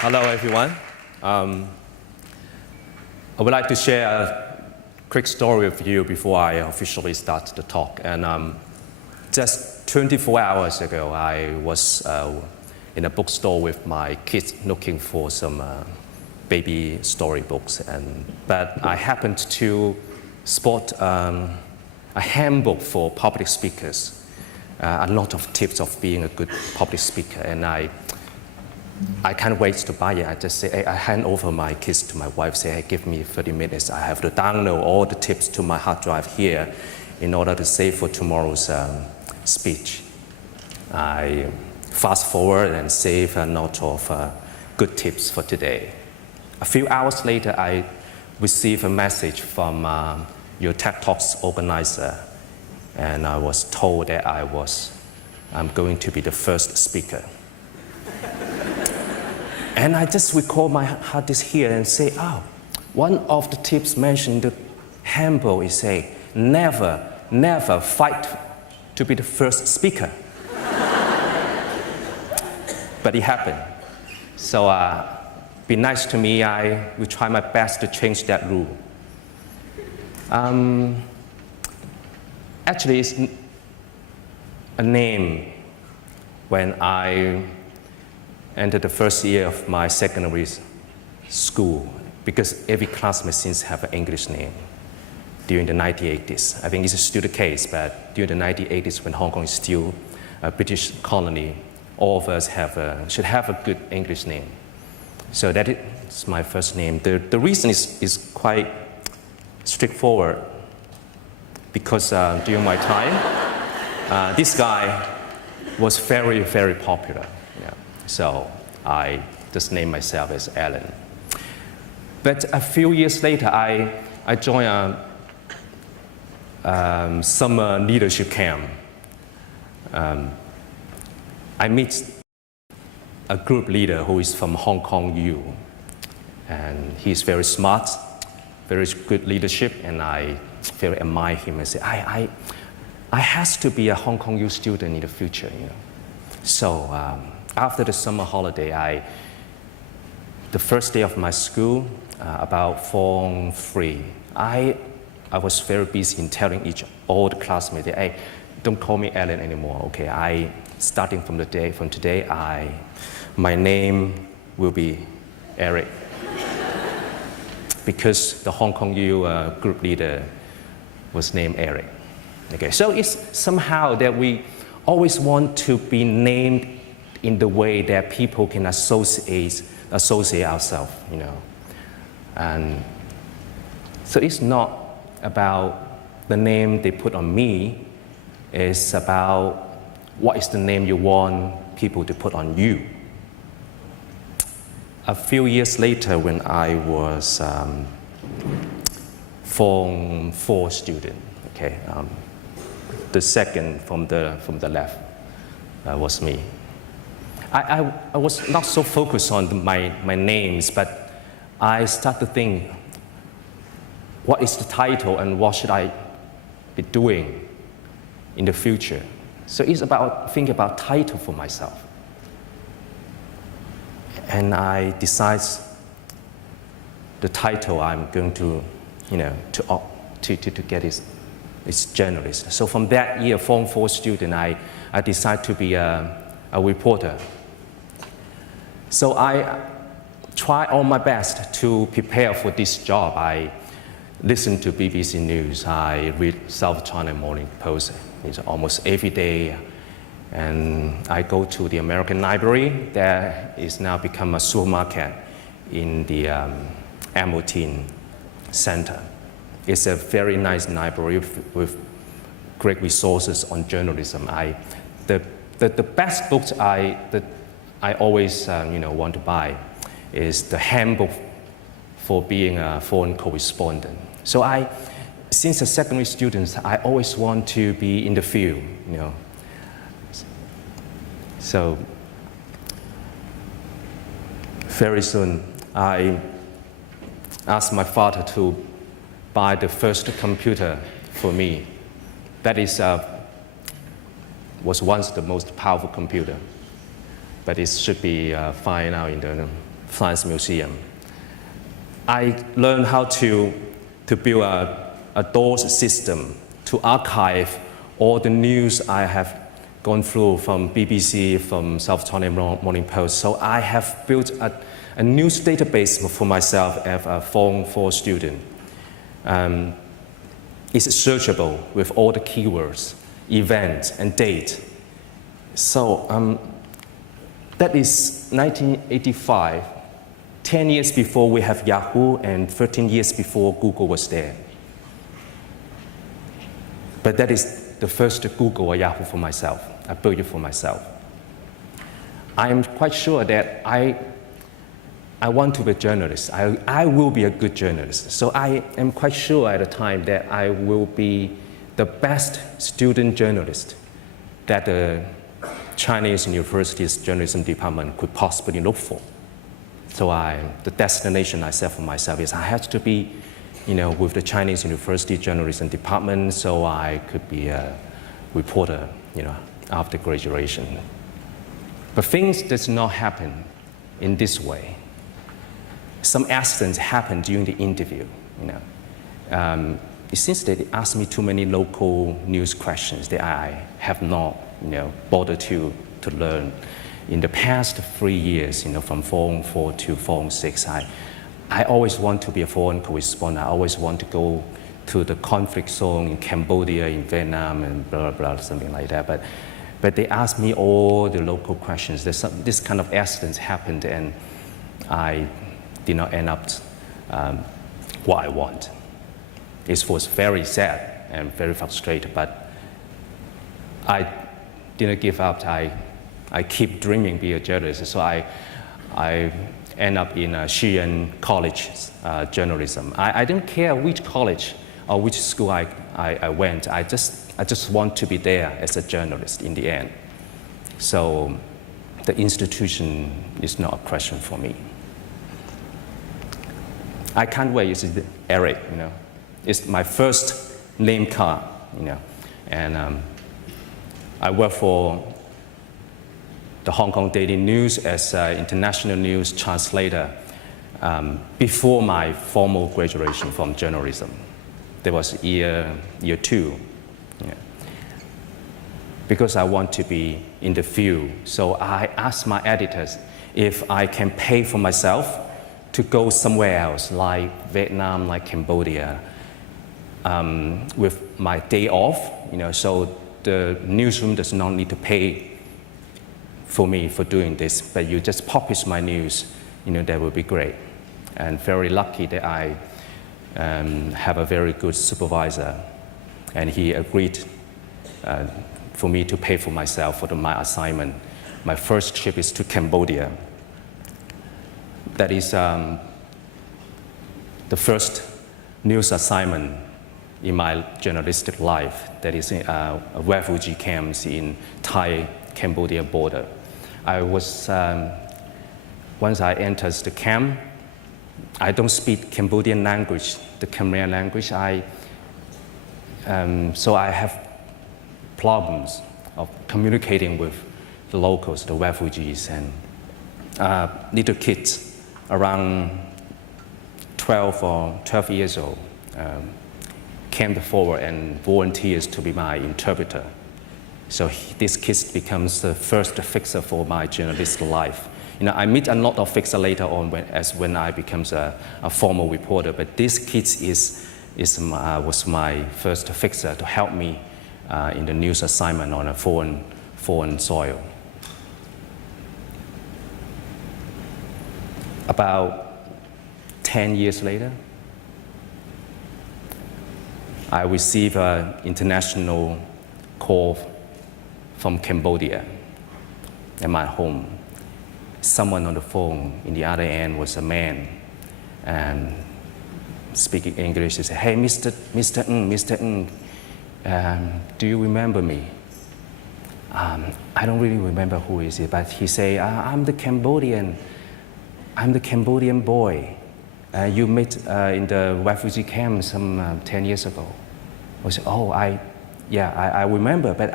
Hello, everyone. I would like to share a quick story with you before I officially start the talk. And just 24 hours ago, I was in a bookstore with my kids looking for some baby storybooks. But I happened to spot a handbook for public speakers, a lot of tips of being a good public speaker. And I can't wait to buy it. I just say, I hand over my kids to my wife, say, hey, give me 30 minutes. I have to download all the tips to my hard drive here in order to save for tomorrow's speech. I fast forward and save a lot of good tips for today. A few hours later, I received a message from your TED Talks organizer, and I was told that I'm going to be the first speaker. And I just recall my hard disk here and say, oh, one of the tips mentioned in the handbook is say, never fight to be the first speaker. But it happened. So be nice to me. I will try my best to change that rule. Actually, it's a name when I entered the first year of my secondary school, because every classmate seems to have an English name during the 1980s. I think it's still the case, but during the 1980s, when Hong Kong is still a British colony, all of us should have a good English name. So that is my first name. The reason is quite straightforward, because during my time, this guy was very, very popular. Yeah. So I just named myself as Alan. But a few years later, I joined a summer leadership camp. I meet a group leader who is from Hong Kong U, and he's very smart, very good leadership, and I very admire him and say, I has to be a Hong Kong U student in the future. You know? So after the summer holiday, the first day of my school, about Form 3, I was very busy in telling all the classmates, hey, don't call me Alan anymore, okay? Starting from today, my name will be Eric. Because the Hong Kong U group leader was named Eric. Okay, so it's somehow that we always want to be named in the way that people can associate ourselves, you know. And so it's not about the name they put on me, it's about what is the name you want people to put on you. A few years later, when I was Form 4 student, okay, the second from the left was me. I was not so focused on my names, but I started to think, what is the title and what should I be doing in the future? So it's about thinking about title for myself. And I decide the title I'm going to, you know, to get is journalist. So from that year, Form 4 student, I decided to be a reporter. So I try all my best to prepare for this job. I listen to BBC News. I read South China Morning Post almost every day. And I go to the American Library that is now become a supermarket in the Hamilton Center. It's a very nice library with great resources on journalism. The best books that I always want to buy is the handbook for being a foreign correspondent. So since a secondary student, I always want to be in the field, you know. So very soon, I asked my father to buy the first computer for me. That was once the most powerful computer, but it should be fine now in the Science Museum. I learned how to build a doors system to archive all the news I have gone through from BBC, from South China Morning Post. So I have built a news database for myself as a Form 4 student. It's searchable with all the keywords, events, and date. So that is 1985, 10 years before we have Yahoo and 13 years before Google was there. But that is the first Google or Yahoo for myself. I built it for myself. I am quite sure that I want to be a journalist. I will be a good journalist. So I am quite sure at the time that I will be the best student journalist that the Chinese University's journalism department could possibly look for. So the destination I set for myself is I have to be, with the Chinese University journalism department, so I could be a reporter, after graduation. But things does not happen in this way. Some accidents happened during the interview. It seems that they asked me too many local news questions that I have not, bothered to learn. In the past 3 years, from Form 4 to Form 6, I always want to be a foreign correspondent. I always want to go to the conflict zone in Cambodia, in Vietnam, and blah, blah, blah, something like that. But they asked me all the local questions. This kind of accidents happened, and I did not end up what I want. It was very sad and very frustrated, but I didn't give up. I keep dreaming being a journalist. So I end up in Xi'an College journalism. I don't care which college or which school I went. I just want to be there as a journalist in the end. So the institution is not a question for me. I can't wait. It's Eric, It's my first name card, And I work for the Hong Kong Daily News as an international news translator before my formal graduation from journalism. That was year 2. Because I want to be in the field, so I asked my editors if I can pay for myself to go somewhere else, like Vietnam, like Cambodia, with my day off, so the newsroom does not need to pay for me for doing this, but you just publish my news, that would be great. And very lucky that I have a very good supervisor, and he agreed for me to pay for myself for my assignment. My first trip is to Cambodia. That is the first news assignment in my journalistic life. That is refugee camps in Thai-Cambodia border. I was, once I entered the camp, I don't speak Cambodian language, the Khmer language. So I have problems of communicating with the locals, the refugees, and little kids around 12 years old came forward and volunteers to be my interpreter. So this kid becomes the first fixer for my journalistic life. I meet a lot of fixers later on when I become a formal reporter, but this kid was my first fixer to help me in the news assignment on a foreign soil. About 10 years later, I received an international call from Cambodia at my home. Someone on the phone in the other end was a man, and speaking English, he said, "Hey, Mr. Ng, do you remember me?" I don't really remember who is it, but he said, I'm the Cambodian boy. You met in the refugee camp some 10 years ago. I said, I remember, but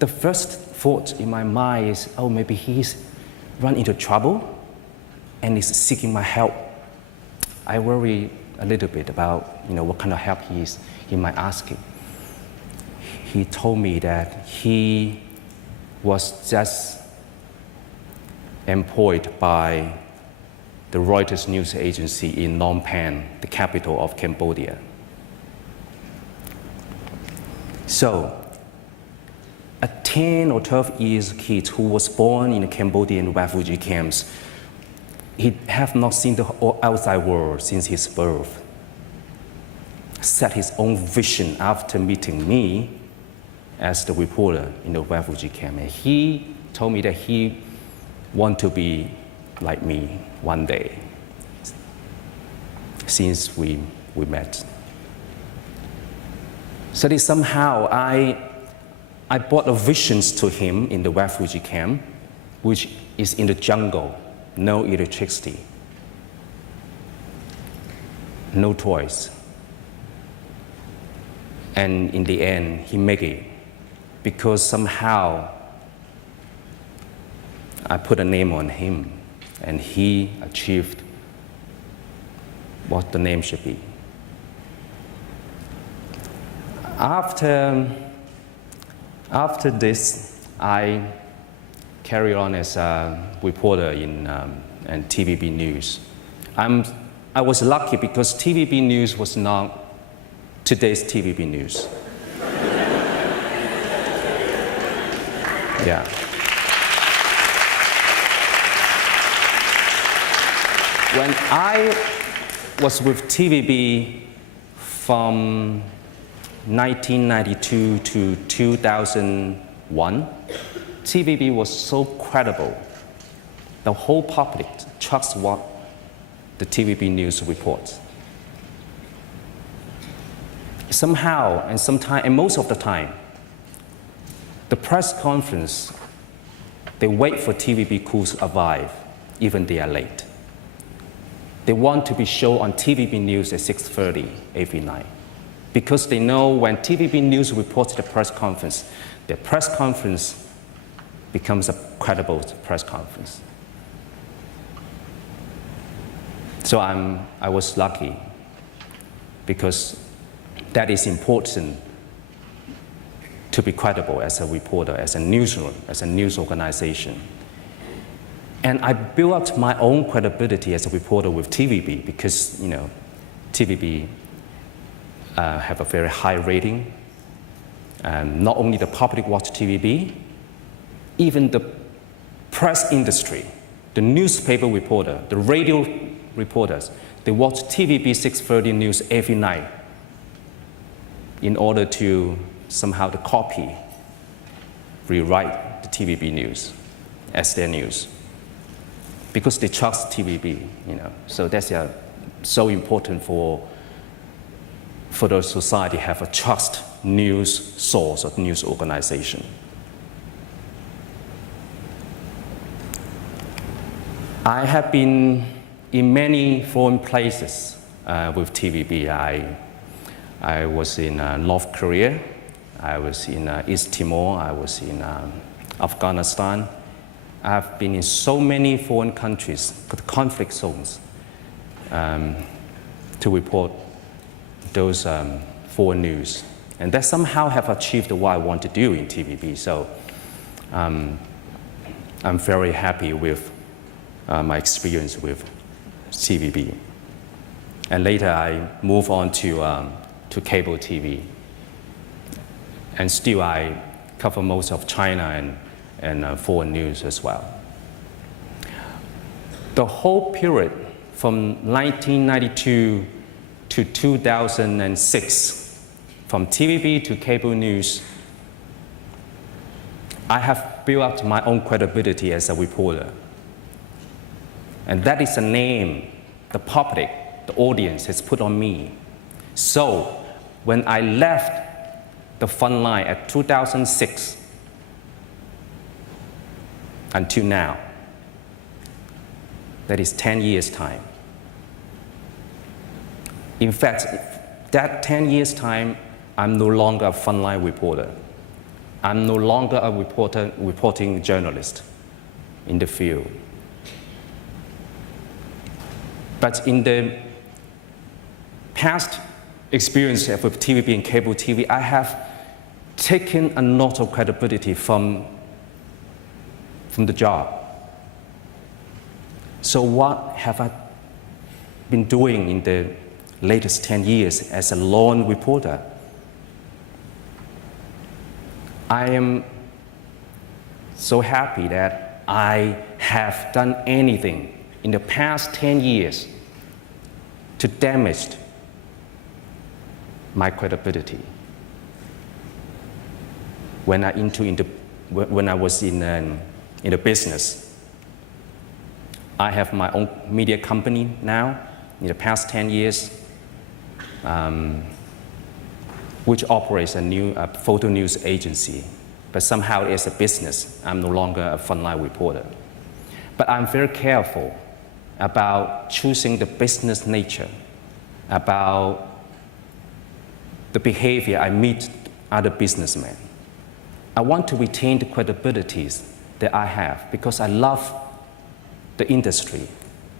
the first thought in my mind is, maybe he's run into trouble and is seeking my help. I worry a little bit about what kind of help he might ask. He told me that he was just employed by the Reuters news agency in Phnom Penh, the capital of Cambodia. So, a 10 or 12 years kid who was born in the Cambodian refugee camps, he have not seen the outside world since his birth. Set his own vision after meeting me as the reporter in the refugee camp. And he told me that he want to be like me one day since we met. So that somehow I brought a visions to him in the refugee camp, which is in the jungle, no electricity, no toys. And in the end, he made it because somehow I put a name on him and he achieved what the name should be. After this, I carried on as a reporter in TVB News. I was lucky because TVB News was not today's TVB News. Yeah. When I was with TVB from 1992 to 2001, TVB was so credible. The whole public trusts what the TVB News reports. Somehow, and sometimes, and most of the time, the press conference, they wait for TVB crews to arrive, even they are late. They want to be shown on TVB News at 6:30 every night, because they know when TVB News reports the press conference, the press conference becomes a credible press conference. So I was lucky, because that is important to be credible as a reporter, as a newsroom, as a news organization. And I built up my own credibility as a reporter with TVB because, TVB have a very high rating. Not only the public watch TVB, even the press industry, the newspaper reporter, the radio reporters, they watch TVB 6:30 news every night in order to somehow to copy, rewrite the TVB news as their news, because they trust TVB, So that's so important for the society have a trust news source or news organization. I have been in many foreign places with TVB. I was in North Korea, I was in East Timor, I was in Afghanistan. I've been in so many foreign countries, conflict zones, to report those foreign news. And that somehow have achieved what I want to do in TVB. So I'm very happy with my experience with TVB. And later I moved on to cable TV. And still I cover most of China and foreign news as well. The whole period from 1992 to 2006, from TVB to cable news, I have built up my own credibility as a reporter. And that is a name the public, the audience has put on me. So when I left the front line at 2006 until now, that is 10 years' time. In fact, that 10 years' time, I'm no longer a frontline reporter. I'm no longer a reporting journalist in the field. But in the past experience with TVB and cable TV, I have taken a lot of credibility from the job. So what have I been doing in the latest 10 years as a lone reporter? I am so happy that I have done anything in the past 10 years to damage my credibility. When I was in the business, I have my own media company now in the past 10 years, which operates a photo news agency. But somehow it's a business. I'm no longer a frontline reporter. But I'm very careful about choosing the business nature, about the behavior I meet other businessmen. I want to retain the credibilities that I have because I love the industry.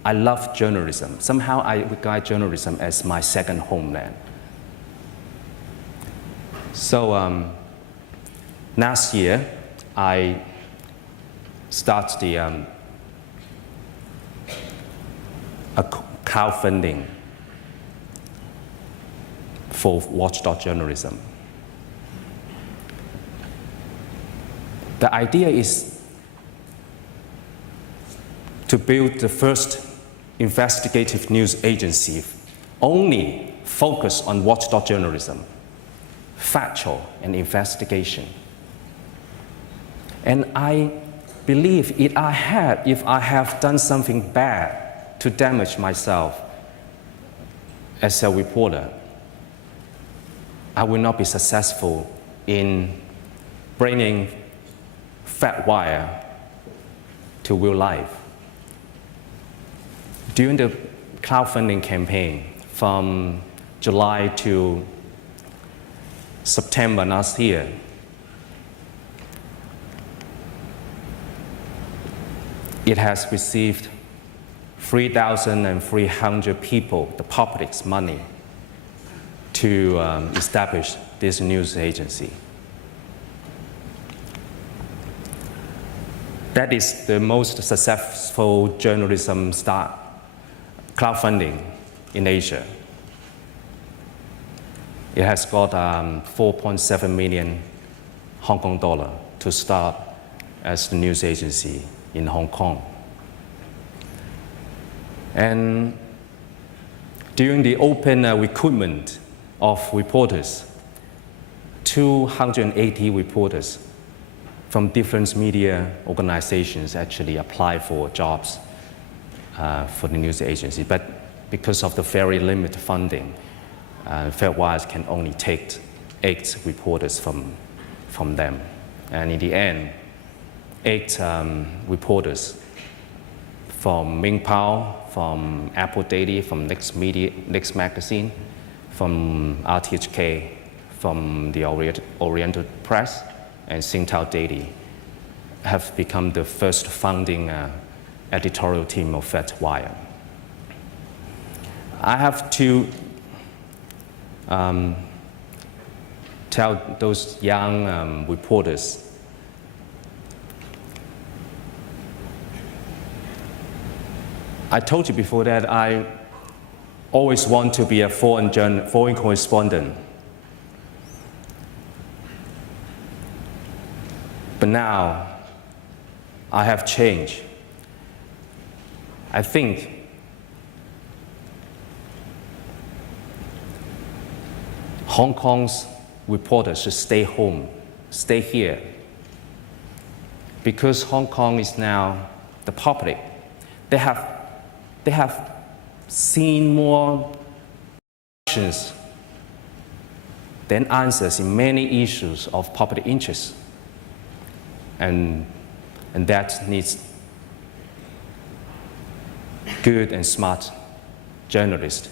I love journalism. Somehow I regard journalism as my second homeland. So last year, I started a crowdfunding for watchdog journalism. The idea is to build the first investigative news agency only focused on watchdog journalism, factual and investigation. And I believe if I have done something bad to damage myself as a reporter, I will not be successful in bringing fact wire to real life. During the crowdfunding campaign from July to September last year, it has received 3,300 people, the public's money, to establish this news agency. That is the most successful journalism crowdfunding in Asia. It has got 4.7 million Hong Kong dollar to start as the news agency in Hong Kong. And during the open recruitment of reporters, 280 reporters from different media organizations actually apply for jobs for the news agency. But because of the very limited funding, FedWise can only take 8 reporters from them. And in the end, 8 reporters from Ming Pao, from Apple Daily, from Next Magazine, from RTHK, from the Oriental Press, and Singtao Daily have become the first founding editorial team of FedWire. I have to tell those young reporters I told you before that I always want to be a foreign correspondent. But now I have changed. I think Hong Kong's reporters should stay home, stay here, because Hong Kong is now the public. They have seen more questions than answers in many issues of public interest. And that needs good and smart journalists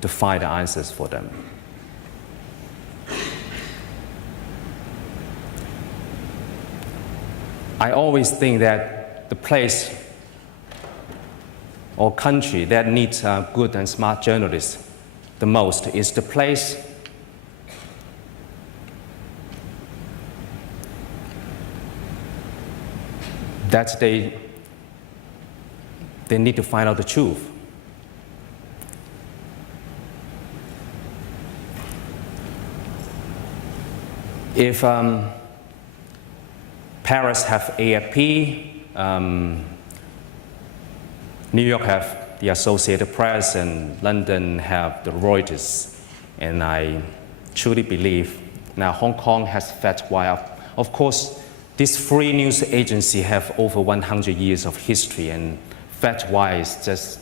to find the answers for them. I always think that the place or country that needs good and smart journalists the most is the place that they need to find out the truth. If Paris have AFP, New York have the Associated Press, and London have the Reuters, and I truly believe now Hong Kong has Fact Wire. Of course, these three news agencies have over 100 years of history, and Fact Wire is just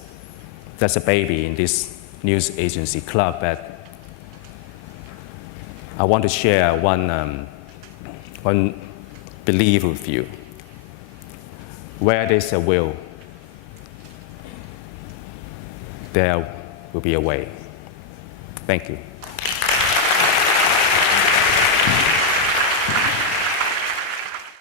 a baby in this news agency club. But I want to share one belief with you. Where there's a will, there will be a way. Thank you.